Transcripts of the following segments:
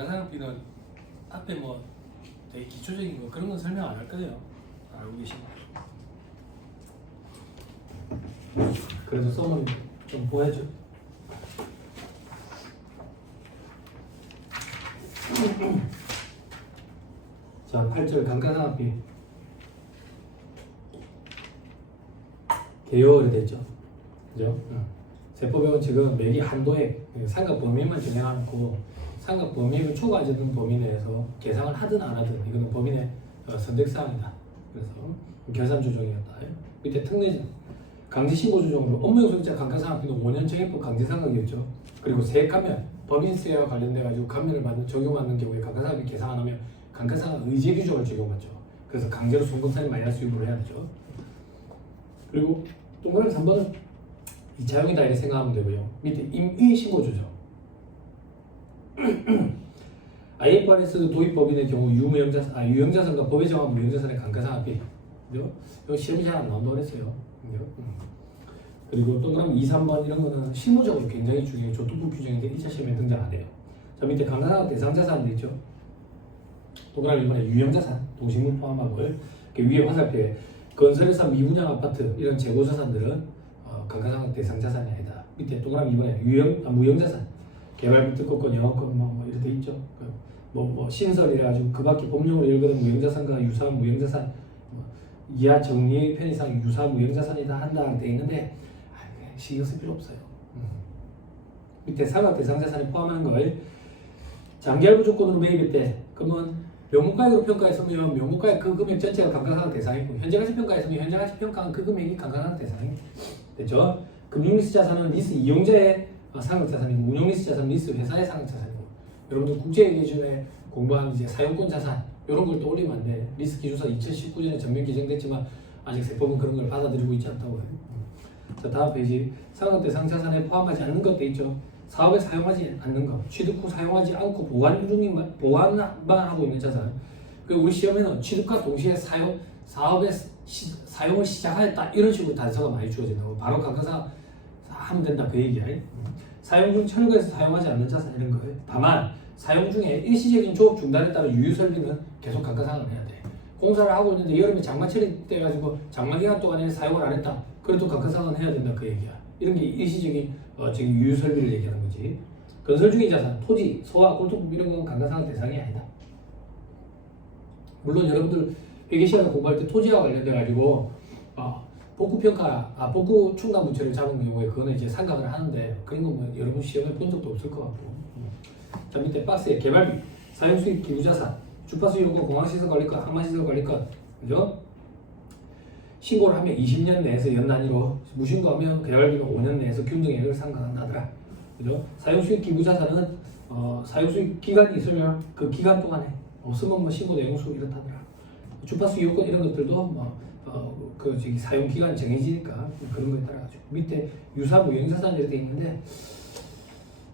감가상각비는 앞에 뭐 되게 기초적인 거 그런 건 설명 안 할 거예요. 알고 계시나요? 그래도 써머리 좀 보여줘. 자, 8절 감가상각비 개요일이 됐죠. 그죠? 세법에는 지금 매기 한도액 상각 범위만 정해놓고 상각 범위액을 초과하는 범위 내에서 계상을 하든 안 하든 이거는 범위 내 선택사항이다. 그래서 결산 조정이었다. 밑에 특례 강제신고 조정으로 업무용소득자 감가상각비는 5년 정액법 강제상각이었죠. 그리고 세액감면 법인세와 관련돼 가지고 감면을 받는 적용받는 경우에 감가상각비 계상 안 하면 감가상각 의제 규정을 적용받죠. 그래서 강제로 송금산이 마이너스 유무를 해야 되죠. 그리고 동그라미 3번은 2차형이다 이렇게 생각하면 되고요. 밑에 임의 신고 조정. IFRS 도입법인의 경우 유형자산과 법에 정한 무형자산의 감가상각비. 그죠? 이거 시험이 잘 안 나온다고 그랬어요. 그리고 동그라미 2, 3번 이런 거는 실무적으로 굉장히 중요해요. 조건부 규정인데 1차 시험에 등장 안 해요. 자, 밑에 감가상각 대상자산도 있죠. 동그라미 1번에 유형자산, 동식물 포함한 걸 위에 화살표에 건설회사 미분양 아파트 이런 재고자산들은 감가상각 대상자산이 아니다. 밑에 동그라미 2번에 무형자산, 개발비 특허권, 영업권 뭐 이렇게 돼 있죠. 신설이라 가지고 그 밖에 법령으로 읽거든 무형자산과 유사한 무형자산, 이하 정리의 편의상 유사한 무형자산이다 한다 돼 있는데 신경 쓸 필요 없어요. 밑에 상각 대상자산에 포함한 걸 장기할부 조건으로 매입했대. 그러면 명목가액으로 평가했으면 명목가액 그 금액 전체가 감가상각 대상이고 현재가치평가했으면 현재가치평가한 그 금액이 감가상각 대상이 됐죠. 금융리스 자산은 리스 이용자의 상각자산이고 운용리스 자산은 리스 회사의 상각자산이고 여러분들 국제기준에 공부한 이제 사용권 자산 이런 걸 떠올리면 안 돼. 리스 기준서 2019년에 전면 개정됐지만 아직 세법은 그런 걸 받아들이고 있지 않다고 해요. 자, 다음 페이지 상각 대상 자산에 포함하지 않는 것도 있죠. 사업에 사용하지 않는 것, 취득 후 사용하지 않고 보관만 하고 있는 자산. 그리고 우리 시험에는 취득과 동시에 사업에 사용을 시작하였다 이런 식으로 단서가 많이 주어진다고. 바로 감가상 하면 된다 그 얘기야. 사용 중 철거해서 사용하지 않는 자산 이런 거예요. 다만 사용 중에 일시적인 조업 중단에 따른 유유 설비는 계속 감가상각을 해야 돼. 공사를 하고 있는데 여름에 장마철이 돼가지고 장마 기간 동안에 사용을 안 했다. 그래도 감가상각은 해야 된다 그 얘기야. 이런 게 일시적인 지금 유유 설비를 얘기하는 거지. 건설 중인 자산, 토지, 소화, 골동품 이런 건 감가상각 대상이 아니다. 물론 여러분들 회계시험을 공부할 때 토지와 관련돼 가지고 복구평가, 복구 충당 부채를 잡은 경우에 그거는 이제 상각을 하는데 그런 건 뭐 여러분 시험에 본 적도 없을 것 같고. 자, 밑에 박스에 개발비, 사용수익 기부자산, 주파수 요금, 공항시설 관리권, 항만시설 관리권, 그죠? 신고를 하면 20년 내에서 연 단위로, 무신고하면 개발비는 5년 내에서 균등액을 상각한다더라. 그죠? 사용수익 기부자산은 사용수익 기간이 있으면 그 기간 동안에 없으면 뭐 신고 내용수 이렇다더라. 주파수 요건 이런 것들도 사용 기간이 정해지니까 그런 거에 따라 가지고 밑에 유사 무형자산 이렇게 있는데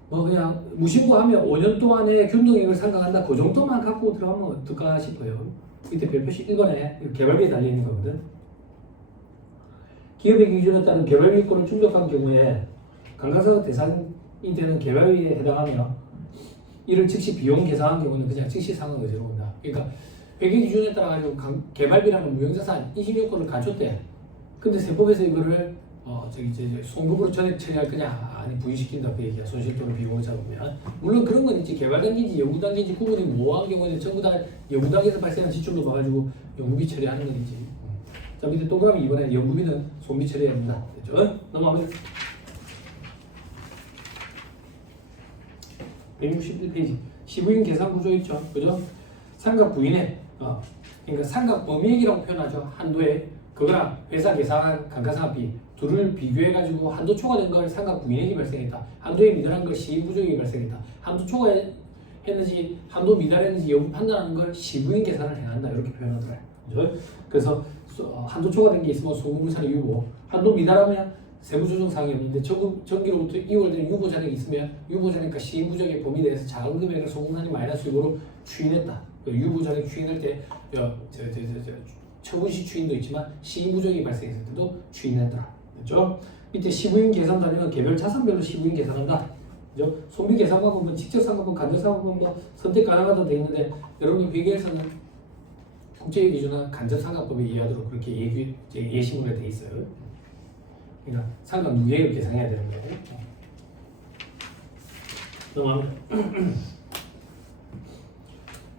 그냥 무신고하면 5년 동안에 균등액을 상각한다 그 정도만 갖고 들어가면 어떨까 싶어요. 밑에 별표시 1번에 개발비에 달려있는 거거든. 기업의 기준에 따른 개발비권을 충족한 경우에 감가상각 대상이 되는 개발비에 해당하며 이를 즉시 비용 계산한 경우는 그냥 즉시 상각 의제로 온다. 그러니까 회계 기준에 따라 가지고 개발비라는 무형자산 인식 요건을 갖췄대. 근데 세법에서 이거를 송금으로 전액 처리할 거냐 아니 부인시킨다 그 얘기야. 손실 또는 비용을 잡으면 물론 그런 건 있지. 개발 단계인지 연구 단계인지 구분이 모호한 경우에는 전부 다 연구 단계에서 발생한 지출로 봐가지고 연구비 처리하는 거지. 자, 밑에 동그라미 2번에 연구비는 손비 처리해야 된다. 됐죠? 넘어가면 161페이지 시부인 계산 구조 있죠. 그죠? 상각 부인에 그러니까 상각 범위액이라고 표현하죠. 한도에 그거랑 회사 계산한 감가상각비 둘을 비교해가지고 한도 초과된 걸 상각 부인액이 발생했다. 한도에 미달한 걸 시부족액이 발생했다. 한도 초과했는지 한도 미달했는지 여부 판단하는 걸 시부인 계산을 행한다. 이렇게 표현하더라. 그죠? 그래서 한도 초과된 게 있으면 소금물산의 유보, 한도 미달하면 세부조정사항이 없는데 전기로부터 이월된 유보잔액이 있으면 유보잔액과 시부족액 범위 내에서 작은 금액을 소금산이 마이너스 유보로 추인했다. 유보잔액 추인할 때 처분시 추인도 있지만 시부족액이 발생했을 때도 추인했더라. 됐죠? 밑에 시부인 계산 단위는 개별 자산별로 시부인 계산한다. 그죠? 손익 계산 방법은 직접 상관분, 간접 상관분 뭐 선택 가능하다고 되어 있는데 여러분이 회계에서는 국제의 기준은 간접 상관법에 이해하도록 그렇게 예시문에 되어 있어요. 그러니까 상관 누계를 계산해야 되는 거예요. 넘어갑니다.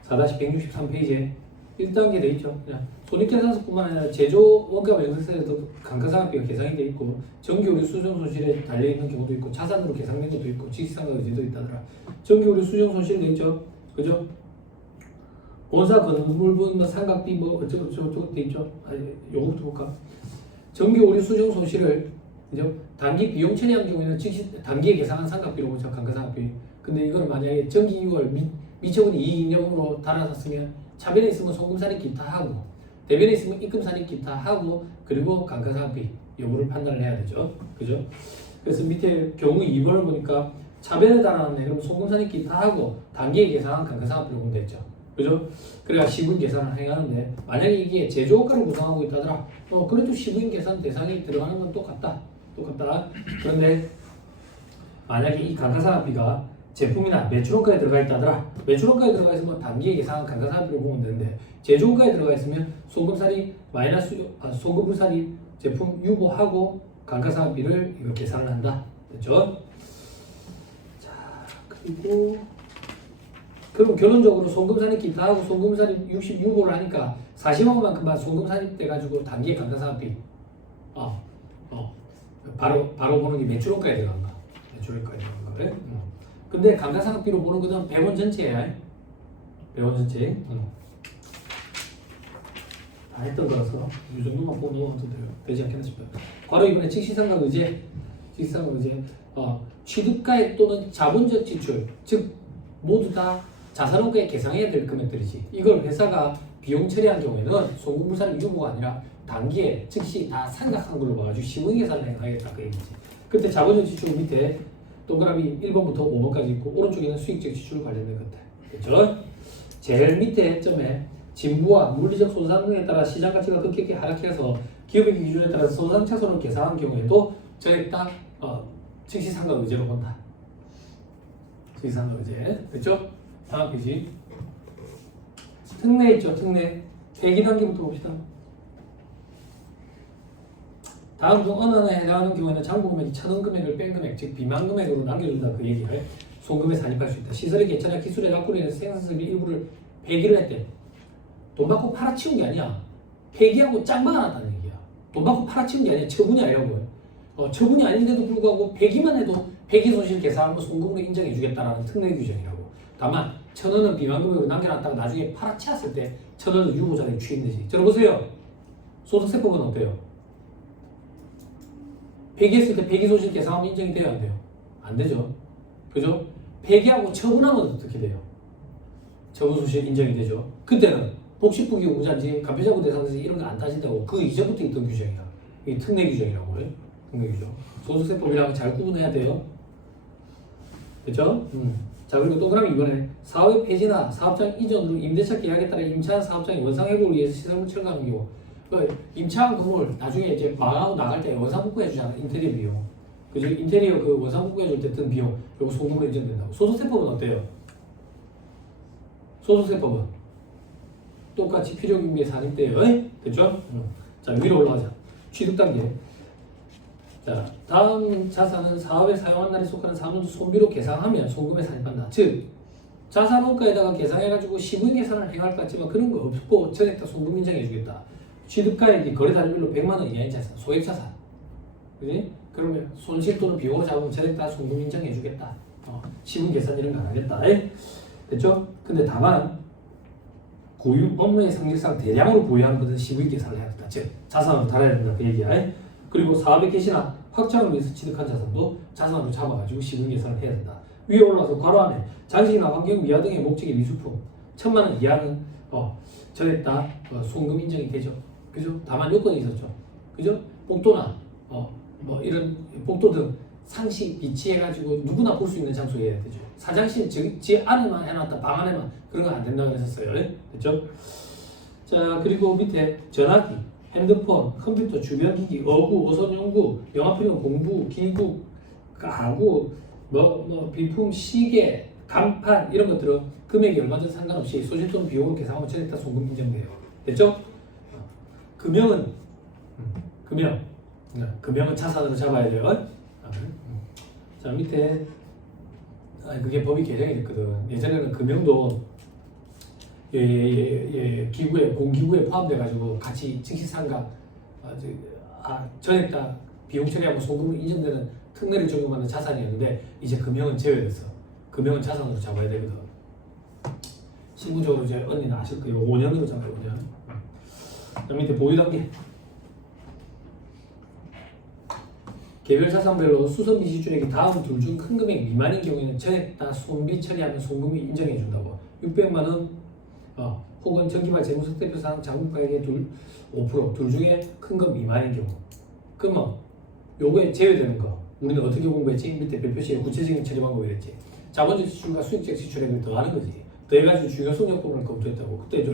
4-163페이지에 1단계 되어 있죠. 그냥 손익계산서뿐만 아니라 제조 원가 명세서에도 감가상각비가 계산이 되어 있고 정기우리 수정손실에 달려있는 경우도 있고 자산으로 계산된 것도 있고 지시상각 의제도 있다더라. 정기우리 수정손실 되어 있죠. 그죠? 본사 건물분 상각비 뭐 어쩌고 되어 있죠. 요거부터 볼까? 정기우리 수정손실을 그죠? 단기 비용 처리한 경우에는 즉시 단기에 계산한 상각비로 보죠. 감가상각비. 근데 이거는 만약에 정기 6월 미처분이 이익잉여금으로 달아났으면 차변에 있으면 소금살인 기타 하고 대변에 있으면 입금살인 기타 하고 그리고 감가상각비 여부를 판단을 해야 되죠. 그죠? 그래서 밑에 경우 2번을 보니까 차변에 달아났네. 그럼 소금살인 기타 하고 단기에 계산한 감가상각비로 보면 됐죠. 그죠? 그래야 시부인 계산을 행하는데 만약에 이게 제조업가를 구성하고 있다더라. 그래도 시부인 계산 대상이 들어가는 건 똑같다. 그런데 만약에 이 감가상각비가 제품이나 매출원가에 들어가 있다더라. 매출원가에 들어가 있으면 단기에 계산한 감가상각비로 보면 되는데 제조원가에 들어가 있으면 소금살이 소금물살이 제품 유보하고 감가상각비를 이거 계산을 한다. 됐죠? 자, 그리고 그럼 결론적으로 송금산입 기타하고 송금산입 66호를 하니까 40원만큼만 송금산입 돼가지고 단기에 감가상각비 바로 보는 게 매출원가에 들어간다. 매출원가에 들어간 거래. 근데 감가상각비로 보는 거는 100원 전체야. 100원 전체. 다 했던 거라서 이 정도만 보고 넘어가도 되지 않겠나 싶어요. 바로 이번에 직시상각 의제. 취득가액 또는 자본적 지출, 즉 모두 다 자산원가에 계상해야 될 금액들이지. 이걸 회사가 비용 처리한 경우에는 송금물산입 유보가 아니라 단기에 즉시 다 상각한 걸로 봐가지고 시분 계산을 하겠다 그 얘기지. 그때 자본적 지출 밑에 동그라미 1번부터 5번까지 있고 오른쪽에는 수익적 지출 관련된 것들. 그렇죠? 제일 밑에 점에 진부와 물리적 손상 등에 따라 시장 가치가 급격히 하락해서 기업의 기준에 따라 손상 차손을 계산한 경우에도 저에 딱 즉시상각 의제로 본다. 즉시상각 의제. 됐죠? 다음 페이지. 특례 있죠? 특례. 대기 단계부터 봅시다. 다음 중 어느 하나에 해당하는 경우에는 장부금액이 차등 금액을 뺀 금액, 즉 비만 금액으로 남겨준다 그 얘기를 송금에 산입할 수 있다. 시설의 개차나 기술의 낙후로 인해서 생산성의 일부를 폐기를 했대. 돈 받고 팔아치운 게 아니야. 폐기하고 짱박아 놨다는 얘기야. 돈 받고 팔아치운 게 아니야. 처분이 아니라고. 처분이 아닌데도 불구하고 폐기만 해도 폐기 손실 계산하고 송금으로 인정해 주겠다라는 특례 규정이라고. 다만 1,000원은 비만 금액으로 남겨놨다가 나중에 팔아치웠을 때 1,000원은 유보자료에 취인되지. 들어보세요. 소득세법은 어때요? 폐기했을 때 폐기 손실 계산하면 인정이 돼요, 안 돼요? 안 되죠. 그죠? 폐기하고 처분하면 어떻게 돼요? 처분 손실 인정이 되죠. 그때는 복식부기 우자인지 간편자부 대상자인지 이런 거 안 따진다고. 그 이전부터 있던 규정이야. 이게 특례 규정이라고 해요. 특례 규정. 소득세법이랑 잘 구분해야 돼요. 그죠? 자, 그리고 동그라미 이번에 사업의 폐지나 사업장 이전으로 임대차 계약에 따라 임차한 사업장이 원상회복을 위해서 시설물 철거하는 경우 임차한 건물 나중에 이제 망하고 나갈 때 원상복구 해주잖아. 인테리어 비용. 그죠? 인테리어 그 원상복구 해줄 때 든 비용 요거 소금으로 인정된다고. 소득세법은 어때요? 소득세법은 똑같이 필요경비에 산입돼요. 됐죠? 자, 위로 올라가자. 취득 단계. 자, 다음 자산은 사업에 사용한 날에 속하는 사문주 손비로 계상하면 송금에 산입한다. 즉 자산원가에다가 계상해가지고 시분 계산을 행할 것 같지만 그런 거 없고 전액 다 송금 인정해주겠다. 취득가액이 거래단위별로 100만 원 이하인 자산, 소액자산. 그지? 그러면 손실 또는 비용을 잡으면 전액 다 송금 인정해주겠다. 시분 계산 이런 거 안 하겠다. 됐죠? 근데 다만 고유 업무의 성질상 대량으로 보유하는 것은 시분 계산을 해야 된다. 즉 자산으로 달아야 된다. 그 얘기야. 그리고 사업의 개시나 확장을 위해서 취득한 자산도 자산으로 잡아가지고 시분 계산을 해야 된다. 위에 올라가서 괄호 안에 장식이나 환경 미화 등의 목적의 미술품 1,000만 원 이하는 전액 다 송금 인정이 되죠. 그죠? 다만 요건이 있었죠. 그죠? 복도나 뭐 이런 복도 등 상시 비치해가지고 누구나 볼 수 있는 장소에 해야 되죠. 사장실 지 안에만 해놨다 방 안에만 그런 건 안 된다고 했었어요. 됐죠? 자, 그리고 밑에 전화기, 핸드폰, 컴퓨터, 주변기기, 어구, 오선 연구, 영화필름, 공부, 기구, 가구, 비품, 시계, 간판 이런 것들은 금액이 얼마든 상관없이 소재 또는 비용을 계산하면 전액 다 송금 인정돼요. 됐죠? 금형은 금형은 자산으로 잡아야 돼요. 자 밑에 그게 법이 개정이 됐거든. 예전에는 금형도 기구에 공기구에 포함돼가지고 같이 즉시상각 전액 다 비용 처리하고 송금을 인정되는 특례를 적용하는 자산이었는데 이제 금형은 제외됐어. 금형은 자산으로 잡아야 되거든. 실무적으로 이제 언니는 아실 거예요. 5년으로 잡아요. 5년. 그 밑에 보유단계. 개별 자산별로 수선비 지출액이 다음 둘 중 큰 금액 미만인 경우에는 전액 다 손비 처리하면 송금이 인정해 준다고. 600만 원 혹은 전기발 재무상태표상 장부가액의 5% 둘 중에 큰 거 미만인 경우. 그러면 요거에 제외되는 거 우리는 어떻게 공부했지? 밑에 별표시에 구체적인 처리 방법이 됐지. 자본적 지출과 수익적 지출액을 더하는 거지. 더해가지고 중요성 요건을 검토했다고. 그때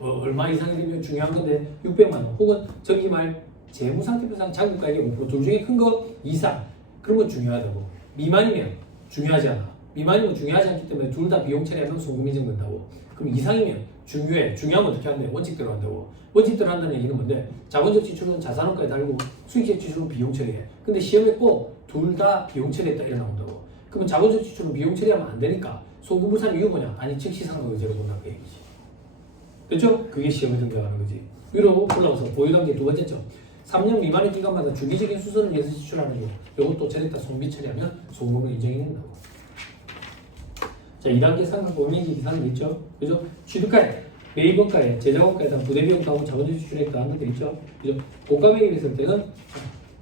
얼마 이상이 되면 중요한 건데 600만 원 혹은 전기말 재무상태표상 장부가액의 5%둘 중에 큰 거 이상 그런 건 중요하다고. 미만이면 중요하지 않아. 미만이면 중요하지 않기 때문에 둘 다 비용 처리하면 송금 인정된다고. 그럼 이상이면 중요하면 어떻게 한대? 원칙대로 한다고. 원칙대로 한다는 얘기는 뭔데? 자본적 지출은 자산원가에 달고 수익적 지출은 비용 처리해. 근데 시험에 꼭 둘 다 비용 처리했다 이래 나온다고. 그러면 자본적 지출은 비용 처리하면 안 되니까 송금을 산 이유 뭐냐? 아니 즉시상각 의제로 본다 그 얘기지. 그렇죠? 그게 시험에 등장하는 거지. 위로 올라가서 보유단계 두 번째 점. 3년 미만의 기간마다 주기적인 수선을 위해서 지출하는 거. 이것도 전액 다 송비 처리하면 송금을 인정이 된다고. 자, 2단계 상각 범위기 기산은 있죠. 그죠? 취득가액, 매입원가액, 제작원가에 대한 부대비용 가하고 자본적 지출액 더한 것들 있죠. 그죠? 고가매입 했을 때는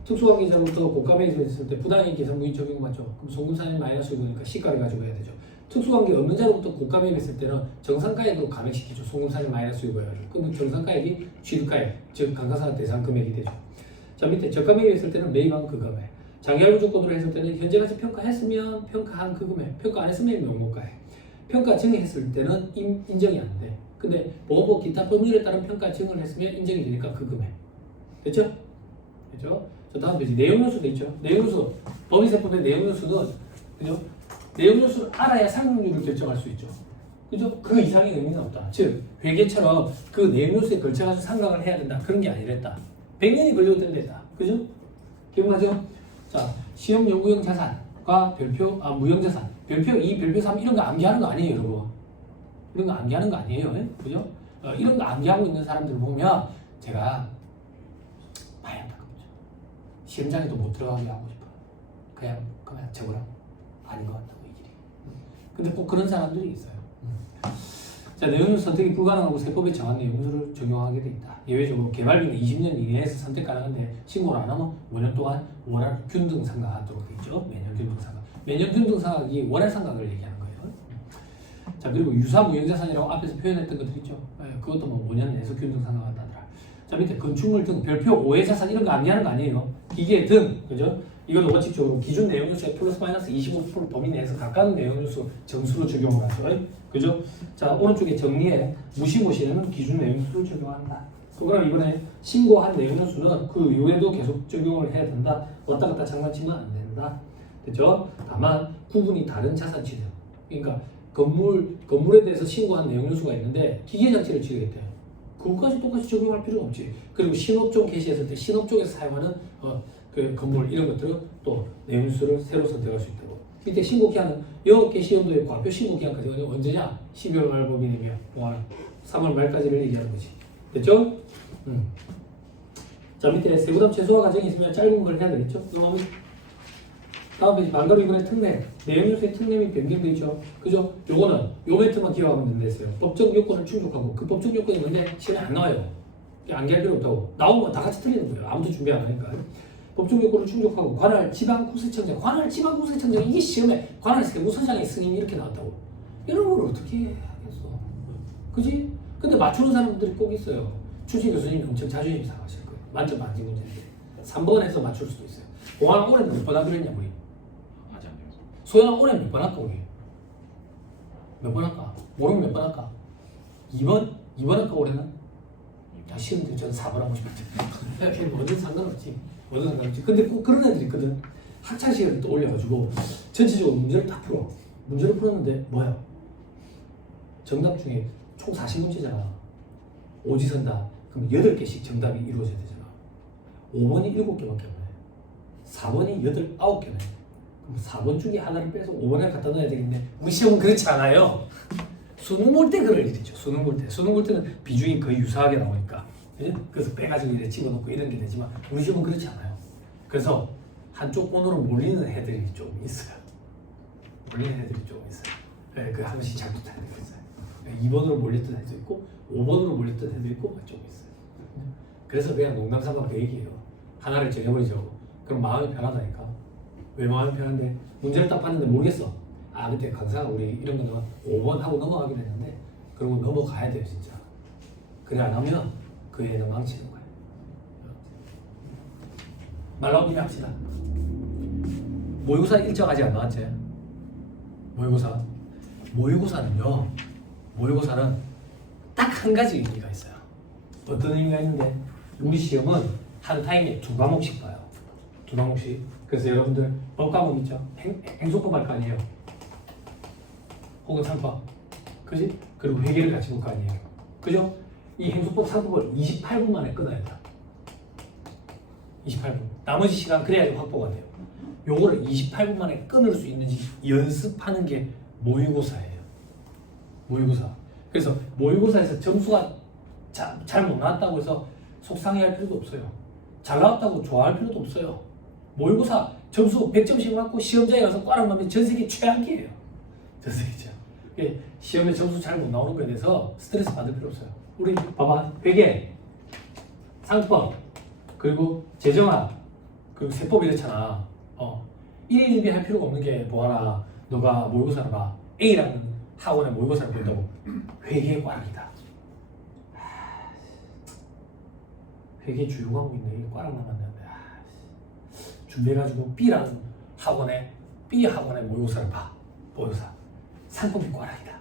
특수관계자로부터 고가매입 했을 때 부당이익 계산부인 적용 맞죠. 그럼 송금산이 마이너스 요구니까 시가를 가지고 해야 되죠. 특수관계 없는 자로부터 고가매입 했을 때는 정상가액으로 감액시키죠. 송금산이 마이너스 요구해가지고. 그럼 정상가액이 취득가액, 즉 감가상각 대상 금액이 되죠. 자, 밑에 저가매입 했을 때는 매입한 그 금액. 장기할부 조건으로 했을 때는 현재까지 평가했으면 평가한 그 금액, 평가 안 했으면 명목가액. 평가 증액했을 때는 인정이 안 돼. 근데 보호법 기타 법률에 따른 평가 증을 했으면 인정이 되니까 그 금액. 됐죠? 됐죠? 자, 다음 페이지 내용요소도 있죠. 내용요소 법인세법의 내용요소는 그죠? 내용요소를 알아야 상각률을 결정할 수 있죠. 그죠? 그 이상의 의미는 없다. 즉 회계처럼 그 내용요소에 걸쳐가지고 상각을 해야 된다. 그런 게 아니랬다. 100년이 걸려도 된다. 그죠? 기억나죠? 자, 시험 연구용 자산과 별표, 무형 자산, 별표 2, 별표 3 이런 거 암기하는 거 아니에요, 여러분. 이런 거 암기하는 거 아니에요, 그죠? 이런 거 암기하고 있는 사람들 보면 제가 많이 안타깝죠. 시험장에도 못 들어가게 하고 싶어요. 그냥 적으라고. 아닌 것 같다고 이 길이. 근데 꼭 그런 사람들이 있어요. 자, 내용을 선택이 불가능하고 세법에 정한 내용을 적용하게 돼 있다. 예외적으로 개발비는 20년 이내에서 선택 가능한데 신고를 안 하면 5년 동안 월할 균등 상각하도록 돼 있죠. 매년 균등 상각. 매년 균등 상각이 월할 상각을 얘기하는 거예요. 자, 그리고 유사 무형자산이라고 앞에서 표현했던 것들 있죠. 그것도 뭐 5년 내에서 균등 상각한다더라. 자, 밑에 건축물 등 별표 5의 자산 이런 거 암기하는 거 아니에요. 기계 등, 그죠? 이건 원칙적으로 기준 내용 요소에 플러스 마이너스 25% 범위 내에서 각각 내용 요소 점수로 적용을 하죠. 그죠? 자, 오른쪽에 정리해 무시무시는 기준 내용 요소를 적용한다. 그럼 이번에 신고한 내용 요소는 그 이후에도 계속 적용을 해야 된다. 왔다 갔다 장난치면 안 된다. 됐죠? 다만 구분이 다른 자산치들. 그러니까 건물에 대해서 신고한 내용 요소가 있는데 기계 장치를 지으겠대요. 그것까지 똑같이 적용할 필요는 없지. 그리고 신업종 개시했을 때 신업종에서 사용하는 그 건물 이런 것들은 또 내용 요소를 새로 선택할 수 있다고. 밑에 신고 기한은 여 개시연도의 과표 신고 기한까지 언제냐? 12월 말 법인이면 3월 말까지를 얘기하는 거지. 됐죠? 자, 밑에 세부담 최소화 과정이 있으면 짧은 걸 해야 되겠죠? 그럼 다음 페이지 반가로 이번에 특례 내용 요소의 특례 및 변경도 있죠. 그죠? 요거는 요 멘트만 기억하면 된다했어요. 법적 요건을 충족하고 그 법적 요건이 뭔데 시간에 안 나와요. 암기할 필요 없다고. 나오면 다 같이 틀리는 거예요. 아무도 준비 안 하니까. 법적 요건을 충족하고 관할 지방구세청장, 관할 지방구세청장 이게 시험에 관할 세무서장의 승인이 이렇게 나왔다고. 이런 걸 어떻게 하겠어? 그지? 근데 맞추는 사람들이 꼭 있어요. 출신 교수님이 엄청 자존심 상하실 거예요. 만점 반지 문제인데 3번에서 맞출 수도 있어요. 공항 올해 몇 번 하기로 했냐 우리? 아직 안 배웠어. 소영 올해 몇 번 할까 우리? 몇 번 할까? 모르면 몇 번 할까? 2번 할까 올해는? 야, 시험 때 저는 4번 하고 싶은데 뭐든 상관없지. 뭐든 상관없지. 근데 꼭 그런 애들이 있거든. 학창 시간을 또 올려가지고 전체적으로 문제를 딱 풀어. 문제를 풀었는데 뭐야? 정답 중에 총 40문제잖아. 오지선다. 그럼 8개씩 정답이 이루어져야 되잖아. 5번이 7개밖에 없네. 4번이 9개네. 그럼 4번 중에 하나를 빼서 5번에 갖다 넣어야 되겠네. 우리 시험은 그렇지 않아요. 수능 볼 때 그럴 일이죠. 수능 볼 때. 수능 볼 때는 비중이 거의 유사하게 나오니까. 그래서 빼가지고 이렇게 집어넣고 이런 게 되지만 우리 시험은 그렇지 않아요. 그래서 한쪽 번호로 몰리는 애들이 좀 있어요. 몰리는 애들이 좀 있어요. 네, 그 한 번씩 잘못한 애들이 있어요. 2번으로 몰렸던 애도 있고 5번으로 몰렸던 애도 있고 좀 있어요. 그래서 그냥 농담삼아 그 얘기예요. 하나를 정해버리죠. 그럼 마음이 편하다니까. 왜 마음이 편한데? 문제를 딱 봤는데 모르겠어. 아 그때 강사가 우리 이런 거는 5번 하고 넘어가기로 했는데 그러면 넘어가야 돼요 진짜. 그래 안 하면 그 애는 망치는 거예요. 말 나온 김에 합시다. 모의고사 일정 아직 안 나왔지? 모의고사는요. 모의고사는 딱 한 가지 의미가 있어요. 어떤 의미가 있는데 우리 시험은 한 타임에 2과목씩 봐요. 2과목씩. 그래서 여러분들 법 과목 있죠? 행속법 할 거 아니에요. 혹은 상법. 그지? 그리고 회계를 같이 볼 거 아니에요. 그죠? 이 행속법 상법을 28분 만에 끊어야 돼요. 28분. 나머지 시간 그래야지 확보가 돼요. 요거를 28분 만에 끊을 수 있는지 연습하는 게 모의고사예요. 모의고사. 그래서 모의고사에서 점수가 잘 못 나왔다고 해서 속상해할 필요도 없어요. 잘 나왔다고 좋아할 필요도 없어요. 모의고사 점수 100점씩 맞고 시험장에 가서 꽈랑 맞으면 전 세계 최악이에요. 전 세계 최악. 시험에 점수 잘 못 나오는 거에 대해서 스트레스 받을 필요 없어요. 우리 봐봐. 회계, 상법, 그리고 재정학, 그리고 세법 이렇잖아. 1일 1비 할 필요가 없는 게 뭐하나. 너가 모의고사를 봐. A라는 학원에 모의고사를 본다고. 회계 꽈락이다. 회계 주요 과목인데 이게 꽈락 남았는데 준비해가지고 B라는 학원에 모의고사를 봐. 모의고사. 상법이 꽈락이다.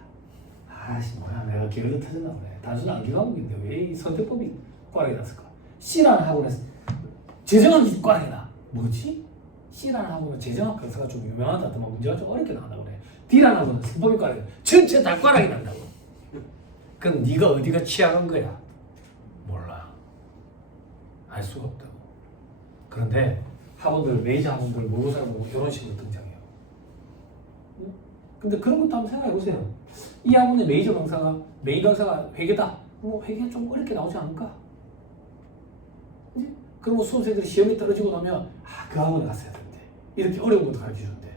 뭐야 내가 기어도 터졌나 보네. 단순 암기 과목인데 왜 이 선택법이 꽈락이 났을까? C라는 학원에서 재정학이 꽈락이다. 뭐지? C라는 학원은 재정학 강사가 좀 유명하다더만 문제가 좀 어렵게 나온다고 그래. D라는 학원은 상법이 꽈락이다. 전체 다 꽈락이 난다고. 그럼 네가 어디가 취약한 거야? 몰라. 알 수가 없다고. 그런데 학원들, 메이저 학원들 모의고사를 보고 이런 식으로 등장해요. 근데 그런 것도 한번 생각해 보세요. 이 학원의 메이저 강사가 회계다. 회계가 좀 어렵게 나오지 않을까? 그리고 수험생들이 시험에 떨어지고 나면 그 학원에 갔어야 되는데 이렇게 어려운 것도 가르쳐주는데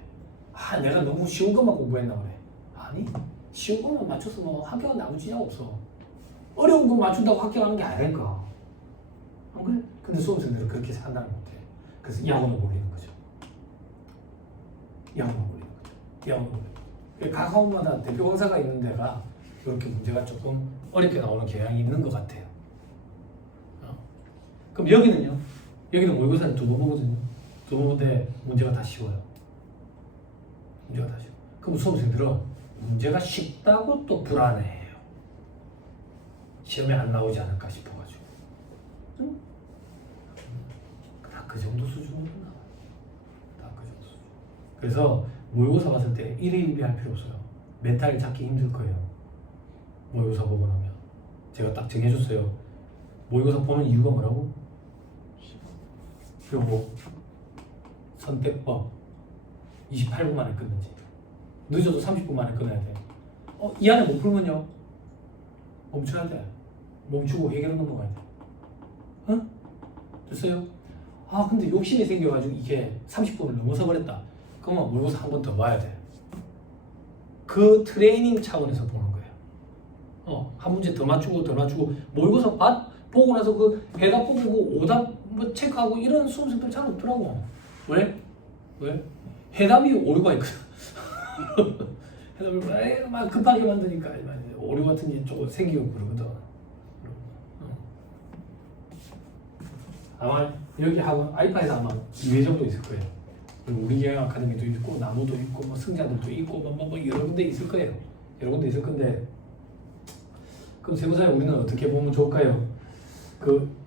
내가 너무 쉬운 것만 공부했나 보네. 아니 쉬운 것만 맞춰서 뭐 합격한 데 아무 지장 없어. 어려운 거 맞춘다고 합격하는 게 아니라니까. 안 그래? 근데 수험생들은 그렇게 판단을 못해. 그래서 이 학원을 몰리는 거죠. 이 학원을 몰리는 거죠. 각 학원마다 대표 강사가 있는 데가 이렇게 문제가 조금 어렵게 나오는 경향이 있는 것 같아요. 그럼 여기는요? 여기는 모의고사는 2번 보거든요. 2번 보는데 문제가 다 쉬워요. 문제가 다 쉬워. 그럼 수험생들은 문제가 쉽다고 또 불안해해요. 시험에 안 나오지 않을까 싶어가지고. 응? 다 그 정도 수준으로 나와요. 다 그 정도 수준. 그래서 모의고사 봤을 때 1일 1비 할 필요 없어요. 멘탈 잡기 힘들 거예요. 모의고사 보고 나면. 제가 딱 정해줬어요. 모의고사 보는 이유가 뭐라고? 그리고 선택법 28분 만에 끊는지 늦어도 30분 만에 끊어야 돼. 이 안에 못 풀면요 멈춰야 돼. 멈추고 회계로 넘어가야 돼. 됐어요? 근데 욕심이 생겨가지고 이게 30분을 넘어서 버렸다. 그러면 모의고사 한 번 더 봐야 돼. 그 트레이닝 차원에서 보는 거예요. 한 문제 더 맞추고 모의고사 보고 나서 그 해답 보고 오답 체크하고 이런 수험생들 잘 없더라고. 왜? 해답이 오류가 있거든. 해답을 막 급하게 만드니까 오류 같은 게 좀 생기고 그러거든. 아마 여기 학원 아이파에서 아마 2회 정도 있을 거예요. 그리고 우리 경영 아카데미도 있고 나무도 있고 뭐 승자들도 있고 뭐 여러 군데 있을 거예요. 여러 군데 있을 건데 그럼 세무사에 우리는 어떻게 보면 좋을까요?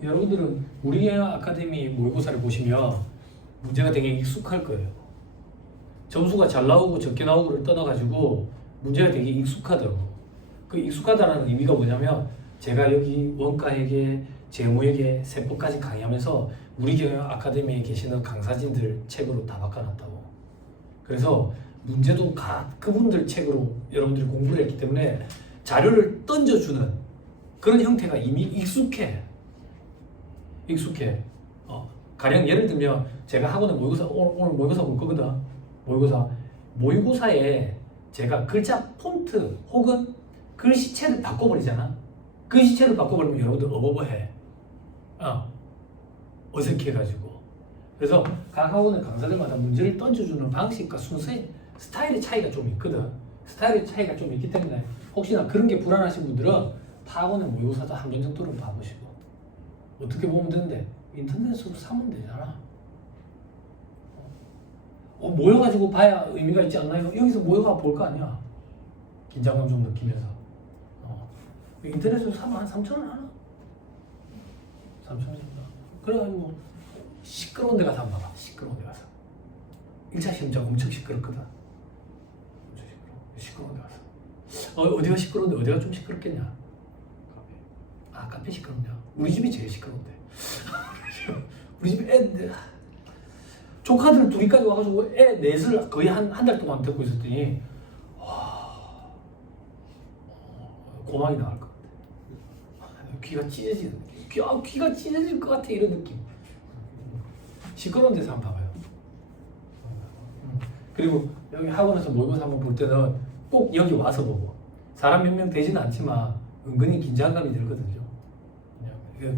여러분들은 우리 경영 아카데미 모의고사를 보시면 문제가 되게 익숙할 거예요. 점수가 잘 나오고 적게 나오고를 떠나가지고 문제가 되게 익숙하다고. 그 익숙하다는 의미가 뭐냐면 제가 여기 원가에게 재무에게 세법까지 강의하면서 우리 경영 아카데미에 계시는 강사진들 책으로 다 바꿔놨다고. 그래서 문제도 그분들 책으로 여러분들이 공부를 했기 때문에 자료를 던져주는 그런 형태가 이미 익숙해. 가령 예를 들면 제가 학원에 모의고사 오늘 모의고사 볼 거거든. 모의고사에 제가 글자 폰트 혹은 글씨체를 바꿔버리잖아. 글씨체를 바꿔버리면 여러분들 어버버해. 어색해가지고. 그래서 각 학원의 강사들마다 문제를 던져주는 방식과 순서의 스타일의 차이가 좀 있거든. 스타일의 차이가 좀 있기 때문에 혹시나 그런 게 불안하신 분들은 타학원의 모의고사도 한 번 정도는 봐보시고 어떻게 보면 되는데 인터넷으로 사면 되잖아. 모여가지고 봐야 의미가 있지 않나요? 여기서 모여가 볼 거 아니야. 긴장감 좀 느끼면서. 인터넷으로 사면 한 3,000원 하나? 3,000원 정도. 그래가지고 시끄러운 데 가서 한번 봐봐. 시끄러운 데 가서. 1차 시험장 엄청 시끄럽거든. 엄청 시끄러운 데 가서. 어디가 시끄러운데 어디가 좀 시끄럽겠냐? 카페 시끄럽냐? 우리 집이 제일 시끄러운데. 우리 집 조카들 둘이까지 와가지고 애 넷을 거의 한 달 동안 듣고 있었더니 와 고막이 나갈 것 같아. 귀가 찢어지는 느낌. 귀가 찢어질 것 같아. 이런 느낌. 시끄러운 데서 한번 봐봐요. 그리고 여기 학원에서 모의고사 한번 볼 때는 꼭 여기 와서 보고. 사람 몇 명 되지는 않지만 은근히 긴장감이 들거든요.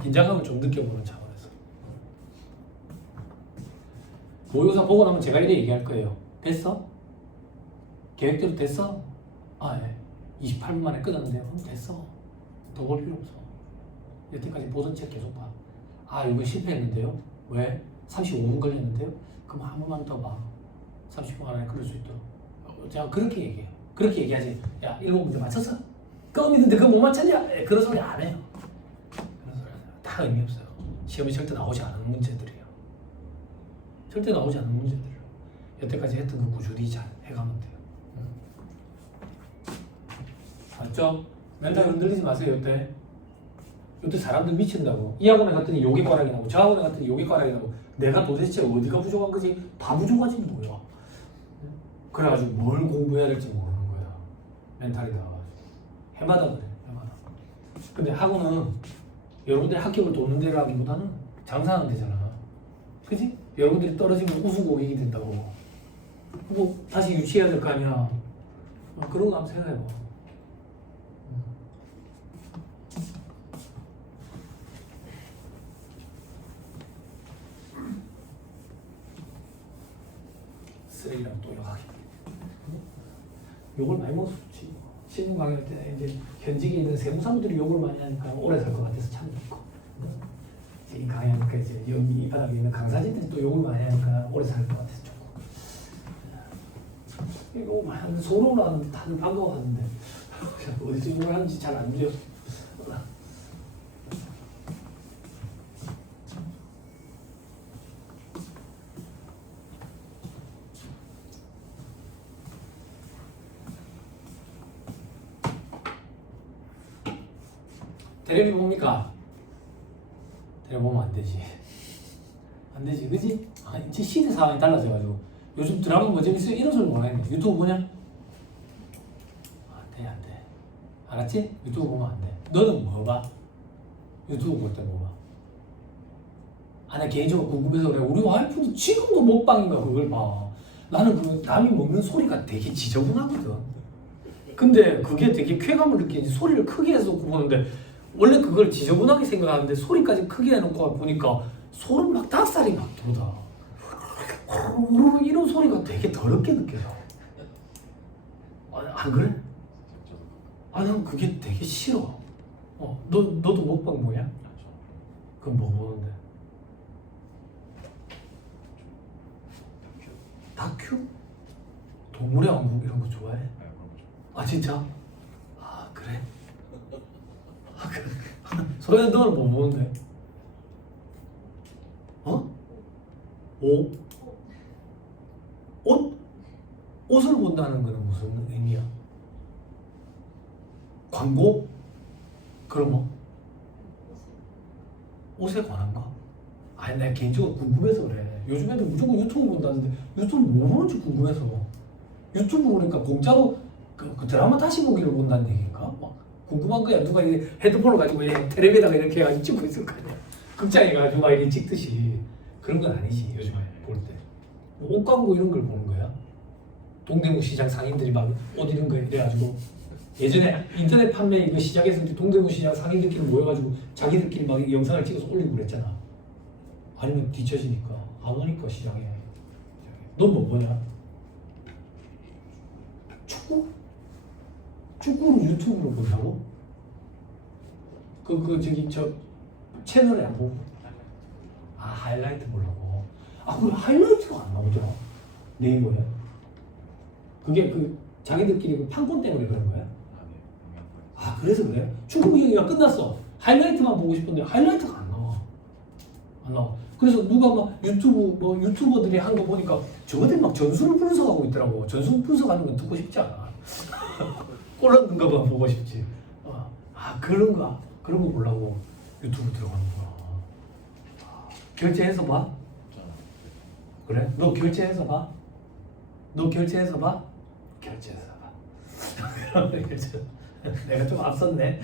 긴장감을 좀 느껴보는 차원에서. 모의고사 보고 나면 제가 이래 얘기할 거예요. 됐어? 계획대로 됐어? 예. 28분 만에 끝났는데요. 그럼 됐어. 더 볼 필요 없어. 여태까지 보던 책 계속 봐. 이거 실패했는데요. 왜? 35분 걸렸는데요. 그럼 한 번만 더 봐. 30분 안에 그럴 수 있도록. 제가 그렇게 얘기해요. 그렇게 얘기하지. 야, 7문제 맞췄어? 껌 있는데 그거 못 맞췄냐? 그런 소리 안 해요. 그런 소리 안 해요. 다 의미 없어요. 시험에 절대 나오지 않은 문제들이에요. 절대 나오지 않는 문제들이에요. 여태까지 했던 거 꾸준히 잘 해가면 돼요. 맞죠? 멘탈 흔들리지 마세요. 요때 사람들 미친다고. 이 학원에 갔더니 요게 꽈락이 나고 저 학원에 갔더니 요게 꽈락이 나고 내가 도대체 어디가 부족한 거지? 다 부족하지 뭐야. 그래가지고 뭘 공부해야 될지 모르는 거야. 멘탈이 나와가지고. 해마다 그래. 해마다. 근데 학원은 여러분들이 합격을 돕는 데라기보다는 장사하는 데잖아. 그치? 여러분들이 떨어지면 우수 고객이 된다고. 뭐 다시 유치해야 될 거 아니야. 그런 거 한번 생각해봐. 쓰레기랑 또 욕하게. 욕을 많이 먹어서 좋지. 신문 강의할 때 이제 현직에 있는 세무사분들이 욕을 많이 하니까 오래 살 것 같아서 참 좋고. 이 강의하니까 이제 여기 이 바닥에 있는 강사진들이 또 욕을 많이 하니까 오래 살 것 같아서 좋고. 이거 많이 서로 하는데 다들 반가워하는데 어디서 욕을 하는지 잘 안 들려. 텔레비 봅니까? 텔레비 보면 안 되지. 안 되지, 그지? 이제 시대 상황이 달라져가지고 요즘 드라마 뭐 재밌어요? 이런 소리 못 하겠네. 유튜브 보냐? 안 돼, 안 돼. 알았지? 유튜브 보면 안 돼. 너는 뭐 봐? 유튜브 볼 때 뭐 봐? 나 개인적으로 궁금해서 그래. 우리 와이프도 지금도 먹방인가 그걸 봐. 나는 그 남이 먹는 소리가 되게 지저분하거든. 근데 그게 되게 쾌감을 느끼는지 소리를 크게 해서 보는데 원래 그걸 지저분하게 생각하는데 소리까지 크게 해놓고 보니까 소름 막 닭살이 막 돋아. 이런 소리가 되게 더럽게 느껴져. 안 그래? 난 그게 되게 싫어. 너도 먹방 뭐야? 그럼 뭐 보는데? 다큐? 동물의 왕국 이런 거 좋아해? 진짜? 그래? 그래. 소연이 너는 뭐 보는데? 오? 옷을 본다는 거는 무슨 의미야? 광고? 그럼 뭐? 옷에 관한가? 아니 내가 개인적으로 궁금해서 그래. 요즘 애들 무조건 유튜브 본다는데 유튜브 뭐 보는지 궁금해서. 유튜브 보니까 공짜로 그 드라마 다시 보기를 본다는 얘기인가? 막 궁금한 거야. 누가 이 헤드폰을 가지고 텔레비에다가 이렇게 해가지고 찍고 있을 거 아니야. 극장에 가지고 막 이렇게 찍듯이. 그런 건 아니지 요즘에 볼 때. 옷 광고 이런 걸 보는 거야. 동대문 시장 상인들이 막 옷 이런 거 이래가지고 예전에 인터넷 판매 이거 시작했을 때 동대문 시장 상인들끼리 모여가지고 자기들끼리 막 영상을 찍어서 올리고 그랬잖아. 아니면 뒤처지니까 안 오니까 시장에. 넌 뭐 보냐? 축구? 축구를 유튜브로 본다고? 저기 저 채널에 안 보고? 아 하이라이트 보려고. 아 그 하이라이트가 안 나오더라. 네이버에. 그게 그 자기들끼리 그 판권 때문에 그런 거야? 아 그래서 그래? 축구 경기가 끝났어. 하이라이트만 보고 싶은데 하이라이트가 안 나와. 안 나와. 그래서 누가 막 유튜브 뭐 유튜버들이 한 거 보니까 저거들 막 전술을 분석하고 있더라고. 전술 분석하는 건 듣고 싶지 않아. 골 넣는 거만 보고 싶지. 아 그런 거 보려고 유튜브 들어가는구나. 결제해서 봐? 그래? 너 결제해서 봐? 너 결제해서 봐? 결제해서 봐. 내가 좀 앞섰네.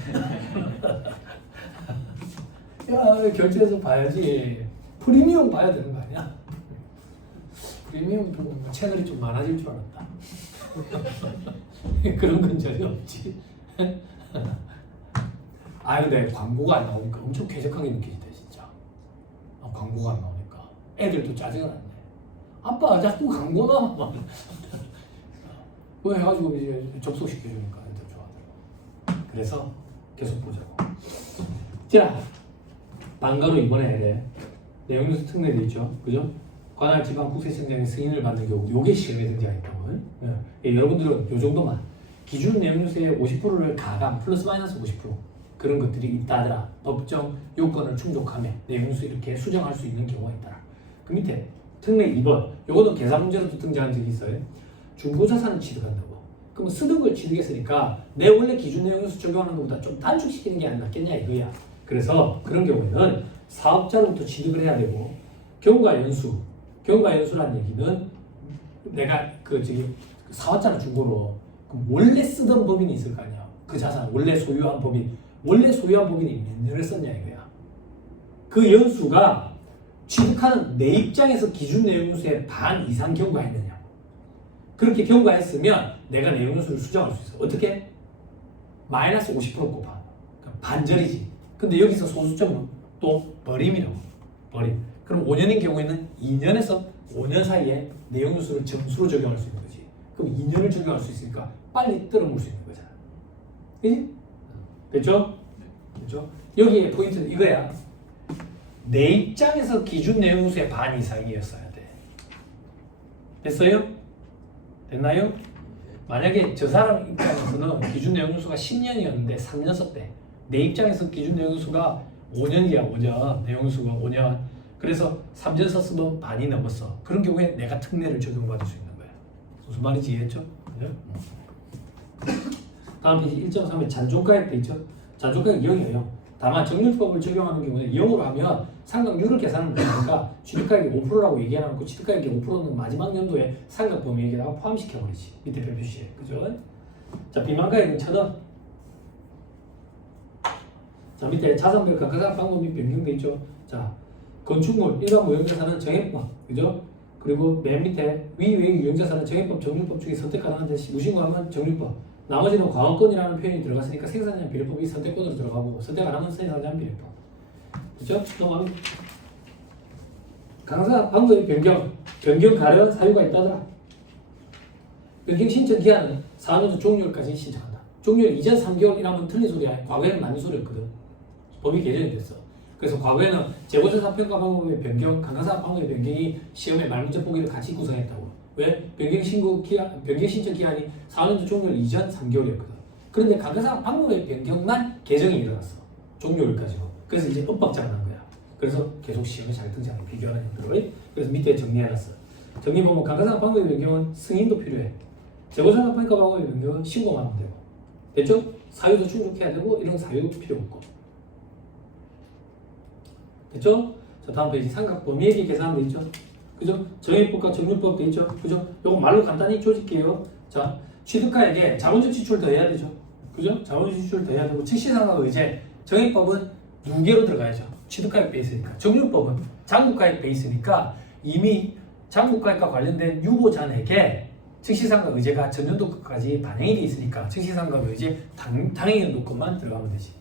야 결제해서 봐야지. 프리미엄 봐야 되는 거 아니야? 프리미엄 보고 채널이 좀 많아질 줄 알았다. 그런 건 전혀 없지. 아 근데 광고가 안 나오니까 엄청 쾌적하게 느껴진다 진짜. 광고가 안 나오니까 애들도 짜증을 안 내. 아빠 자꾸 광고 나와. 그거 해가지고 이제 접속시켜주니까 애들 좋아하더라고. 그래서 계속 보자고. 자, 방가로 이번에 내용뉴스 특례돼 있죠, 그죠? 관할 지방 국세청장의 승인을 받는 경우, 요게 시험에 등장했다고. 예, 여러분들은 요 정도만 기준 내용뉴스의 50%를 가감 플러스 마이너스 50% 그런 것들이 있다 하더라. 법정 요건을 충족하면 내용뉴스 이렇게 수정할 수 있는 경우가 있더라. 그 밑에 특례 2번, 요거는 계산 문제로도 등장한 적이 있어요. 중고자산을 취득한다고. 그럼 쓰던 걸 취득했으니까 내 원래 기준 내용에서 적용하는 것보다 좀 단축시키는 게 안 낫겠냐 이거야. 그래서 그런 경우에는 사업자로부터 취득을 해야 되고 경과 연수라는 얘기는 내가 사업자나 중고로 원래 쓰던 법인이 있을 거 아니야. 그 자산을 원래 소유한 법인이 몇 년을 썼냐 이거야. 그 연수가 취득하는 내 입장에서 기준 내용수의 반 이상 경과했느냐. 그렇게 경과했으면 내가 내용수를 수정할 수 있어. 어떻게? 마이너스 50% 곱하. 그러니까 반절이지. 근데 여기서 소수점은 또 버림이라고. 버림. 그럼 5년인 경우에는 2년에서 5년 사이에 내용수를 점수로 적용할 수 있는 거지. 그럼 2년을 적용할 수 있으니까 빨리 떨어볼 수 있는 거잖아. 그치? 됐죠? 됐죠? 여기에 포인트는 이거야. 내 입장에서 기준 내용수의 반 이상이었어야 돼. 됐어요? 됐나요? 만약에 저 사람 입장에서는 기준 내용수가 10년이었는데 3년 썼대. 내 입장에서 기준 내용수가 5년이야. 5년. 내용수가 5년. 그래서 3년 썼으면 반이 넘었어. 그런 경우에 내가 특례를 적용받을 수 있는 거야. 무슨 말인지 이해했죠? 네? 다음 페이지 1.3에 잔존가액 돼 있죠? 잔존가액 0이에요. 다만 정률법을 적용하는 경우에 0으로 하면 상각률을 계산을 못하니까 취득가액이 5%라고 얘기해놓고 취득가액이 5%는 마지막 연도에 상각 범위에다가 포함시켜버리지. 밑에 별표시에. 그죠? 자, 비만가액은 1,000원. 자, 밑에 자산별 감가상 방법이 변경돼 있죠. 자, 건축물, 일반 무형자산은 정액법. 그죠? 그리고 맨 밑에 위외 유형자산은 정액법, 정률법 중에 선택 가능한데 무신고하면 정률법. 나머지는 광업권이라는 표현이 들어갔으니까 생산자는 비례법이 선택권으로 들어가고 선택 안 하면 생산자는 비례법. 그렇죠? 넘어가면 강사 방법의 변경 가려운 사유가 있다더라. 변경 신청 기한은 4년 종료일까지 신청한다. 종료일 이전 3개월이라면 틀린 소리야. 과거에는 맞는 소리였거든. 법이 개정이 됐어. 그래서 과거에는 재고조사 평가 방법의 변경, 강사 방법의 변경이 시험에 말문제 보기를 같이 구성했다고. 왜? 변경 신청 기한이 4년 종료일 이전 3개월이었거든. 그런데 강사 방법의 변경만 개정이 일어났어. 종료일까지로. 그래서 이제 엇박자가 난 거야. 그래서 계속 시험에 잘 등장하는 비교하는 형태로. 그래서 밑에 정리해놨어. 정리 보면 강사 방법의 변경은 승인도 필요해. 재고상각 평가방법의 변경은 신고만 하면 되고. 됐죠? 사유도 충족해야 되고 이런 사유 필요 없고. 됐죠? 자, 다음 페이지 삼각 범위액이 계산돼 있죠? 그죠? 정액법과 정률법 돼 있죠? 그죠? 요거 말로 간단히 조질게요. 자, 취득가액에 자본적 지출 더해야 되죠? 그죠? 자본적 지출 더해야 되고 즉시상각 의제 정액법은 2개로 들어가야죠. 취득가액 베이스니까. 정률법은 장부가액 베이스니까 이미 장부가액과 관련된 유보잔액에 즉시상각 의제가 전년도까지 반영이 돼 있으니까 즉시상각 의제 당행연도 것만 들어가면 되지.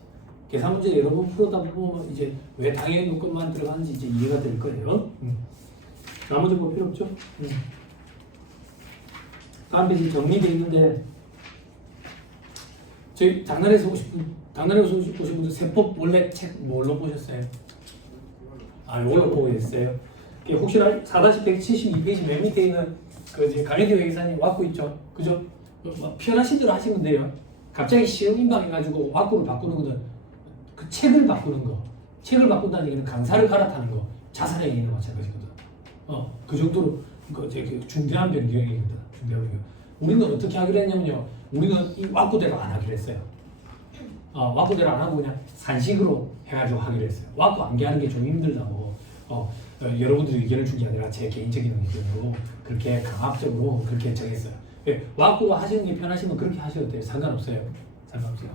계산 문제 여러 번 풀어다 보면 이제 왜 당행연도 것만 들어가는지 이제 이해가 될 거예요. 나머지 뭐 필요 없죠? 다음 페이지 정리되어 있는데 저희 당나라에서 오신 분들 세법 원래 책 뭘로 보셨어요? 아, 이걸로 보고 있어요. 혹시나 4-172페이지 맨 밑에 있는 그 이제 강혜대 회계사님 왔고 있죠? 그죠? 편하신 대로 하시면 돼요. 갑자기 시험 임박해가지고 와꾸를 바꾸는 거는 그 책을 바꾸는 거. 책을 바꾼다는 얘기는 강사를 갈아타는 거. 자살의 얘기는 마찬가지거든. 그 정도로 그 중대한 변경이거든. 중대한 변경. 우리는 어떻게 하기로 했냐면요. 우리는 이 와꾸대로 안 하기로 했어요. 와꾸대로 안 하고 그냥 산식으로 해가지고 하기로 했어요. 와꾸 암기하는 게 좀 힘들다고. 여러분들이 의견을 준 게 아니라 제 개인적인 의견으로 그렇게 강압적으로 그렇게 정했어요. 와꾸로 하시는 게 편하시면 그렇게 하셔도 돼요. 상관없어요. 상관없어요.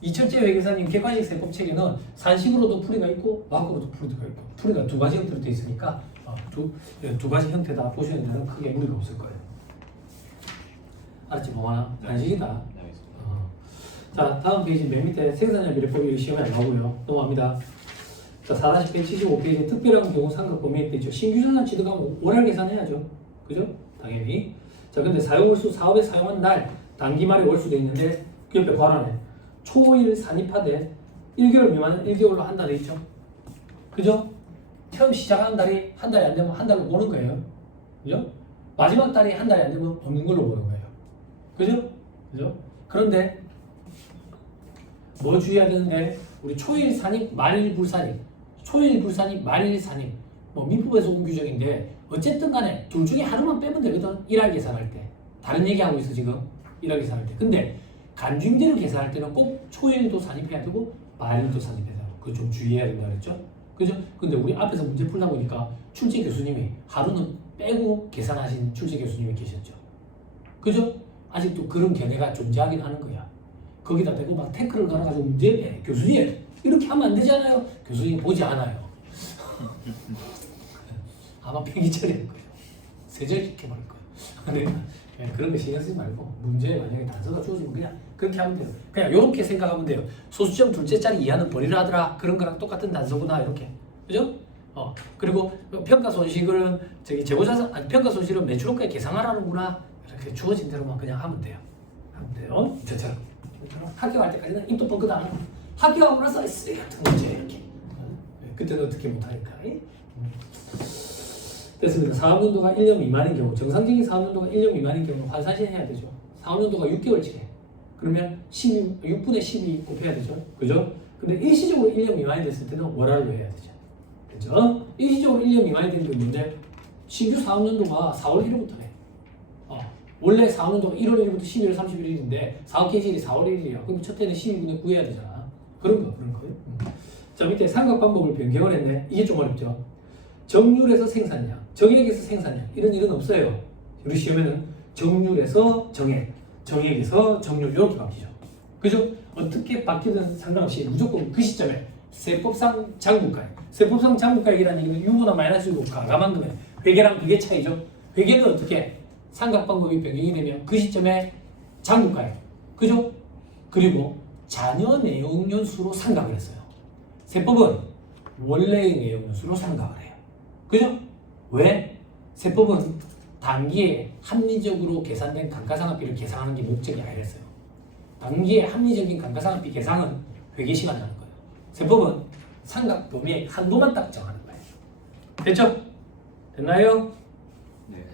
이철재 회계사님 객관식 세법 책에는 산식으로도 풀이가 있고 와꾸로도 풀이가 있고 풀이가 두 가지 형태로 되어 있으니까 두 가지 형태 다 보시는 데는 크게 무리가 없을 거예요. 알았지? 뭐하나? 산식이다. 자, 다음 페이지 맨 밑에 생산량 비례법이 시험에 안 나오고요. 넘어갑니다. 자, 4-175페이지 특별한 경우 상각 범위에 있죠. 신규 자산 취득하면 월할 계산해야죠. 그죠? 당연히. 자, 근데 사용월수 사업에 사용한 날 단기 말에 월수 돼 있는데 그 옆에 괄호네. 초일 산입하되 1개월 미만은 1개월로 한다 돼 있죠. 그죠? 처음 시작하는 달이 한 달이 안 되면 한 달로 보는 거예요. 그죠? 마지막 달이 한 달이 안 되면 없는 걸로 보는 거예요. 그죠? 그죠? 그런데 뭐 주의해야 되는데 우리 초일 산입, 말일 불산입, 초일 불산입, 말일 산입 뭐 민법에서 온 규정인데 어쨌든 간에 둘 중에 하루만 빼면 되거든. 일할 계산할 때. 다른 얘기하고 있어 지금. 일할 계산할 때. 근데 간주임대로 계산할 때는 꼭 초일도 산입해야 되고 말일도 산입해야 되고 그거 좀 주의해야 된다 그랬죠? 그죠? 근데 우리 앞에서 문제 풀다 보니까 출제 교수님이 하루는 빼고 계산하신 출제 교수님이 계셨죠. 그죠? 아직도 그런 견해가 존재하긴 하는 거야. 거기다 대고 막 태클을 걸어가지고 문제 내. 교수님 이렇게 하면 안 되잖아요. 교수님 보지 않아요. 아마 폐기 처리할 거예요. 세절시켜버릴 거예요. 네, 그런 거 신경 쓰지 말고 문제에 만약에 단서가 주어지면 그냥 그렇게 하면 돼요. 그냥 이렇게 생각하면 돼요. 소수점 둘째 자리 이하는 버리라 하더라. 그런 거랑 똑같은 단서구나 이렇게. 그죠? 그리고 평가 손실은 재고자산 평가 손실은 매출원가에 계산하라는구나. 이렇게 주어진 대로만 그냥 하면 돼요. 하면 돼요. 저처럼 합격할 때까지는 입도 뻥끗 안 하고 합격하고 나서 쓰레기 같은 문제 이렇게. 그때는 어떻게 못하니까. 됐습니다. 사업연도가 1년 미만인 경우 정상적인 사업연도가 1년 미만인 경우 환산시 해야 되죠. 사업연도가 6개월치래. 그러면 6분의 12 곱해야 되죠. 그죠? 근데 일시적으로 1년 미만이 됐을 때는 월할로 해야 되죠. 그죠? 일시적으로 1년 미만이 되는 게 있는데 신규 사업연도가 4월 1일부터네. 원래 사업연도가 1월 1일부터 12월 31일인데 사업 계절이 4월 1일이야. 그럼 첫 해는 12분의 9 해야 되잖아. 그런 거예요. 자, 밑에 삼각 방법을 변경을 했네. 이게 좀 어렵죠. 정률에서 생산량, 정액에서 생산량 이런 일은 없어요. 우리 시험에는 정률에서 정액, 정액에서 정률 이렇게 바뀌죠. 그죠? 어떻게 바뀌든 상관없이 무조건 그 시점에 세법상 장부가액, 세법상 장부가액이라는 얘기는 유보나 마이너스고 가감한 금액, 회계랑 그게 차이죠. 회계는 어떻게 삼각 방법이 변경이 되면 그 시점에 장부가액, 그죠? 그리고 잔여 내용연수로 삼각을 했어요. 세법은 원래의 내용연수로 삼각을 해요. 그죠? 왜? 세법은 단기에 합리적으로 계산된 감가상각비를 계산하는 게 목적이 아니랬어요. 단기에 합리적인 감가상각비 계산은 회계시간에 하는 거예요. 세법은 삼각 범위의 한도만 딱 정하는 거예요. 됐죠? 됐나요? 네.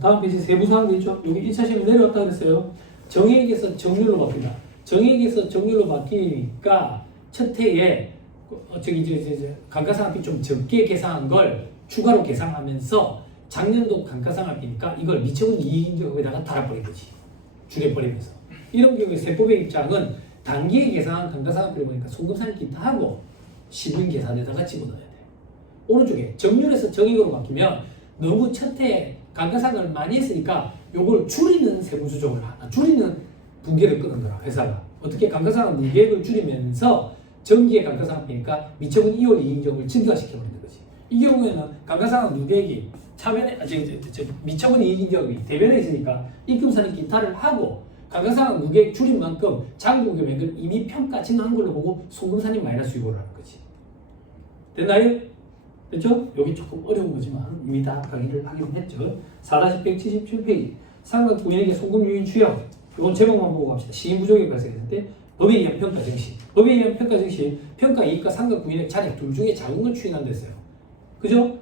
다음 페이지 세부사항도 있죠? 여기 1차 시험에 내려왔다 그랬어요. 정액에서 정률로 바뀐다. 정액에서 정률로 바뀌니까 첫 해에 감가상각비 좀 적게 계산한 걸 추가로 계산하면서 작년도 감가상각비니까 이걸 미처분 이익인정에다가 달아버린 거지. 줄여버리면서. 이런 경우에 세법의 입장은 단기에 계산한 감가상각비를 보니까 송금산입 기타하고 시분 계산에다가 집어넣어야 돼. 오른쪽에 정률에서 정액으로 바뀌면 너무 첫해 감가상각을 많이 했으니까 요걸 줄이는 세무수정을 하나, 줄이는 분계를 끄는 거라 회사가. 어떻게 감가상각 무계획을 줄이면서 정기의 감가상각비니까 미처분 2월 이익인정을 증가시켜버리는 거지. 이 경우에는 감가상각 무계획이 차변에 미처분 이익인정이 대변에 있으니까 입금산입 기타를 하고 감가상각 무계획 줄인 만큼 장부금액을 이미 평가 증가한 걸로 보고 송금산입 마이너스 유보를 하는 거지. 됐나요? 됐죠? 여기 조금 어려운 거지만 이미 다 강의를 하긴 했죠. 4-177페이지 상각 부인에게 송금 유인 추영. 이건 제목만 보고 갑시다. 시인 부족이 발생했을 때 법에 의한 평가 정시. 법에 의한 평가 정시, 평가 이익과 상각 부인의 잔액 둘 중에 작은 걸 추인한다 했어요. 그죠?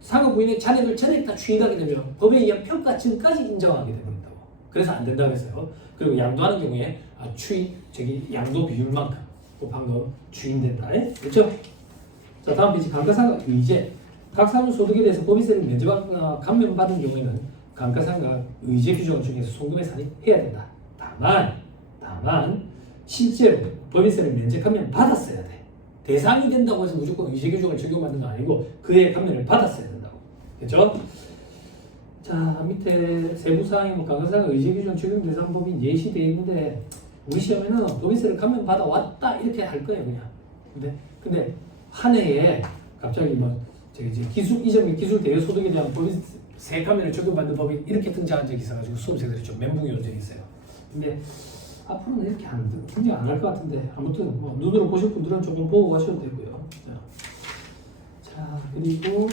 상각 부인의 잔액을 전액 다 추인하게 되면 법에 의한 평가증까지 인정하게 됩니다. 그래서 안 된다고 했어요. 그리고 양도하는 경우에 양도 비율만큼 방금 추인된다. 그렇죠? 자, 다음 페이지 감가상각 의제. 각 사무 소득에 대해서 법인세를 면제받거나 감면받은 경우에는 감가상각 의제 규정 중에서 송금에 산입해야 된다. 다만 실제로 법인세를 면제 감면 받았어야 돼. 대상이 된다고 해서 무조건 의제 규정을 적용받는 거 아니고 그의 감면을 받았어야 된다고. 그렇죠? 자, 밑에 세부사항에 감가상각 의제 규정 적용 대상 법인 예시되어 있는데 우리 시험에는 법인세를 감면 받아 왔다 이렇게 할 거예요, 그냥. 근데 한 해에 갑자기 기술 이전의 기술 대여 소득에 대한 법인세 감면을 적용받는 법이 이렇게 등장한 적이 있어가지고 수험생들이 좀 멘붕이 온 적이 있어요. 근데 앞으로는 이렇게 등장 안 할 것 같은데 아무튼 눈으로 보실 분들은 조금 보고 가셔도 되고요. 자, 그리고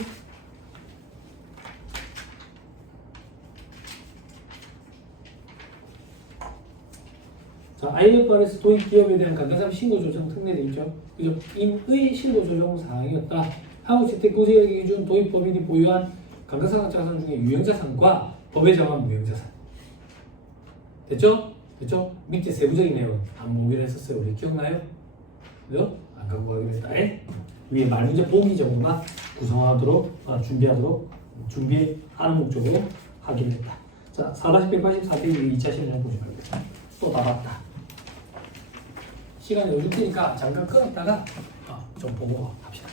자, IFRS 도입 기업에 대한 감가상각 신고 조정 특례돼 있죠. 그죠? 임의 신고 조정 사항이었다. 한국주택구제역의 기준 도입 법인이 보유한 감가상각 자산 중에 유형자산과 법에 정한 무형자산. 됐죠? 됐죠? 밑에 세부적인 내용 안 보기로 했었어요. 우리 기억나요? 그죠? 안 갖고 가기로 했다. 위에 말문제 보기 정도만 구성하도록 준비하는 목적으로 하기로 했다. 자, 4-184페이지 2차 실험 보시면 됩니다. 또 다 봤다. 시간이 요즘 뛰니까 잠깐 끊었다가 좀 보고 합시다.